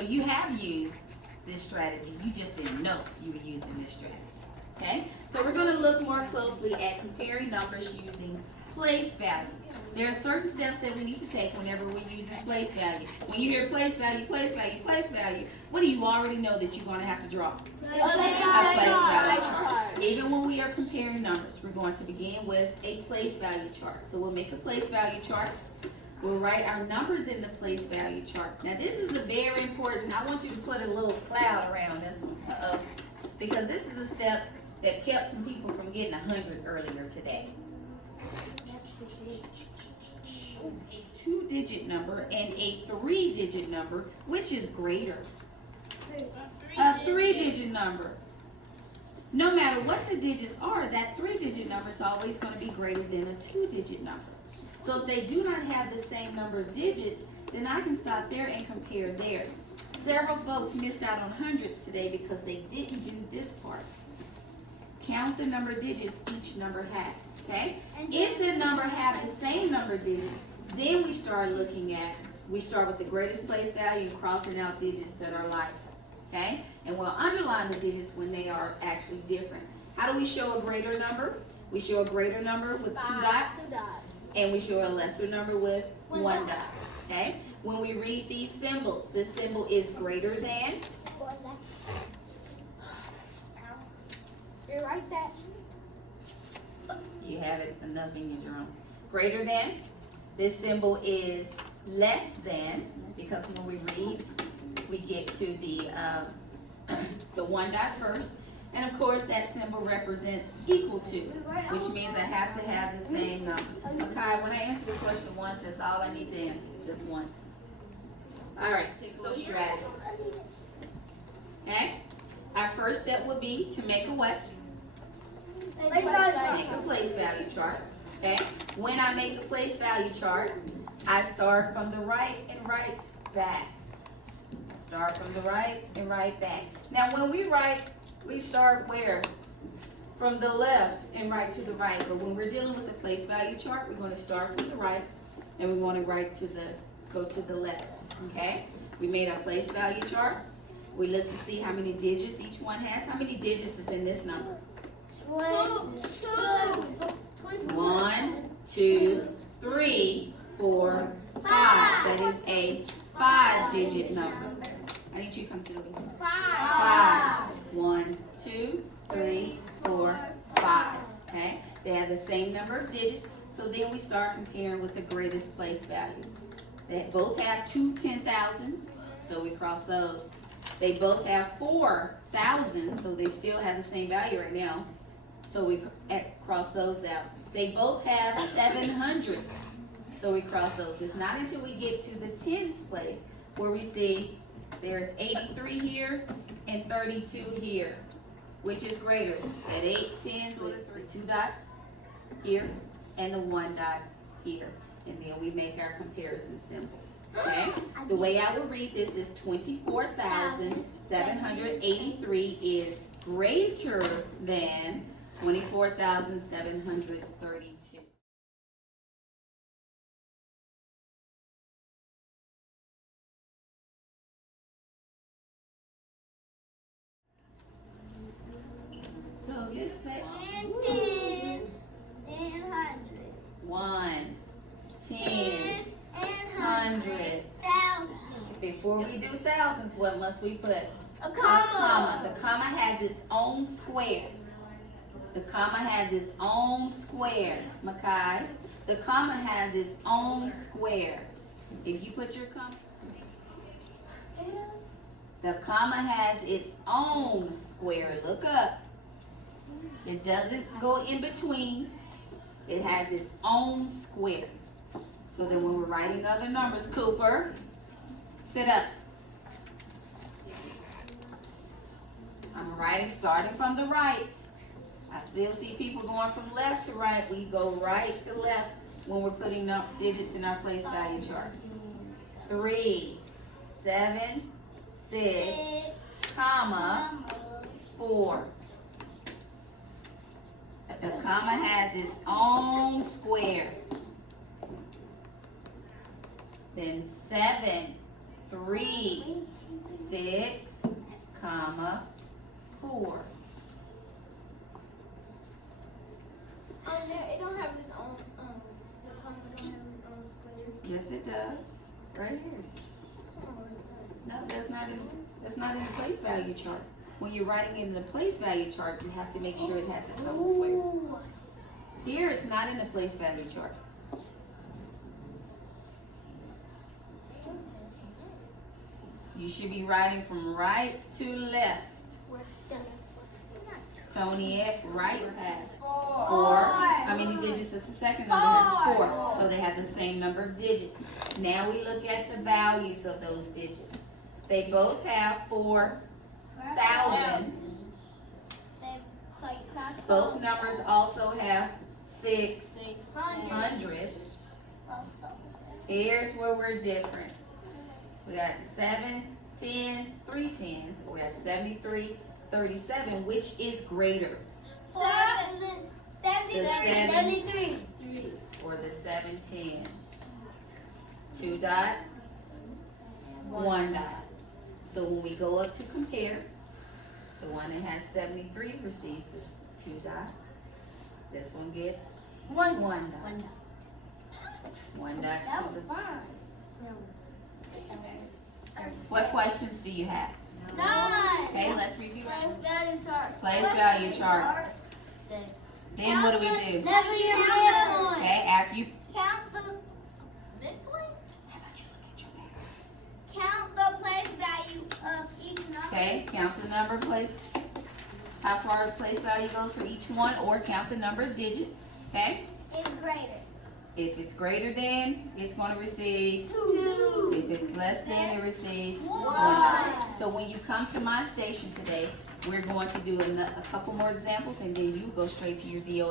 So you have used this strategy. You just didn't know you were using this strategy. Okay? So we're going to look more closely at comparing numbers using place value. There are certain steps that we need to take whenever we're using place value. When you hear place value, place value, place value, what do you already know that you're going to have to draw? A place value chart. Even when we are comparing numbers, we're going to begin with a place value chart. So we'll make a place value chart. We'll write our numbers in the place value chart. Now this is a very important, I want you to put a little cloud around this one. Because this is a step that kept some people from getting 100 earlier today. A 2-digit number and a 3-digit number, which is greater? A 3-digit number. No matter what the digits are, that 3-digit number is always going to be greater than a 2-digit number. So if they do not have the same number of digits, then I can stop there and compare there. Several folks missed out on hundreds today because they didn't do this part. Count the number of digits each number has, okay? If the number have the same number of digits, then we start looking at, we start with the greatest place value and crossing out digits that are like, okay? And we'll underline the digits when they are actually different. How do we show a greater number? We show a greater number with 2 dots. And we show a lesser number with 1 dot, okay? When we read these symbols, this symbol is greater than. You write that. You have it enough in your journal. Greater than. This symbol is less than, because when we read, we get to the 1 dot first. And of course, that symbol represents equal to, which means I have to have the same number. Okay, when I answer the question once, that's all I need to answer, just once. All right, so strategy. Okay, our first step would be to make a what? Make a place value chart. Okay, when I make a place value chart, I start from the right and write back. Start from the right and write back. Now, when we write, we start where? From the left and write to the right. But when we're dealing with the place value chart, we're going to start from the right and we want to go to the left. Okay? We made our place value chart. We look to see how many digits each one has. How many digits is in this number? 1, 2, 3, 4, 5. That is a 5-digit number. I need you to come sit over here. 5. 1, 2, 3, 4, 5. Okay? They have the same number of digits, so then we start comparing with the greatest place value. They both have 2 10,000s, so we cross those. They both have 4 thousands, so they still have the same value right now, so we cross those out. They both have 700s, so we cross those. It's not until we get to the tens place where we see there's 83 here and 32 here. Which is greater? At 8 tens with the 2 dots here and the 1 dot here. And then we make our comparison symbol. Okay? The way I would read this is 24,783 is greater than 24,732. So this set Tens and hundreds. ones, tens, hundreds. Thousands. Before we do thousands, what must we put? A comma. The comma has its own square. The comma has its own square, Makai. The comma has its own square. If you put your comma, the comma has its own square. Look up. It doesn't go in between. It has its own square. So then when we're writing other numbers, Cooper, sit up. I'm writing starting from the right. I still see people going from left to right. We go right to left when we're putting up digits in our place value chart. 3, 7, 6, comma, 4. The comma has its own square. Then 7, 3, 6, comma, 4. It don't have its own, the comma don't have its own square. Yes, it does. Right here. No, that's not in the place value chart. When you're writing it in the place value chart, you have to make sure it has its own square. Ooh. Here, it's not in the place value chart. You should be writing from right to left. Toniette, right half. 4. How many digits is the second number have? 4. So they have the same number of digits. Now we look at the values of those digits. They both have 4 thousands. Both numbers also have 6 hundreds. Here's where we're different. We got 7 tens, 3 tens. We have 73, 37, which is greater? 73. Or the 7 tens. 2 dots, 1 dot. So when we go up to compare, the one that has 73 receives the 2 dots. This one gets 1 dot. 1 dot That to was the. fun. What questions do you have? Nine. Okay, let's review Place it. value chart. Place value chart. Then what do we do? Level your midpoint. Okay, after you. Count the midpoint. How about you look at your back? Count the place value of each number. Okay, count the number of place. How far the place value goes for each one, or count the number of digits. Okay. Is greater. If it's greater than, it's going to receive 2. If it's less than, it receives 1. 1. So when you come to my station today, we're going to do a couple more examples, and then you go straight to your DO.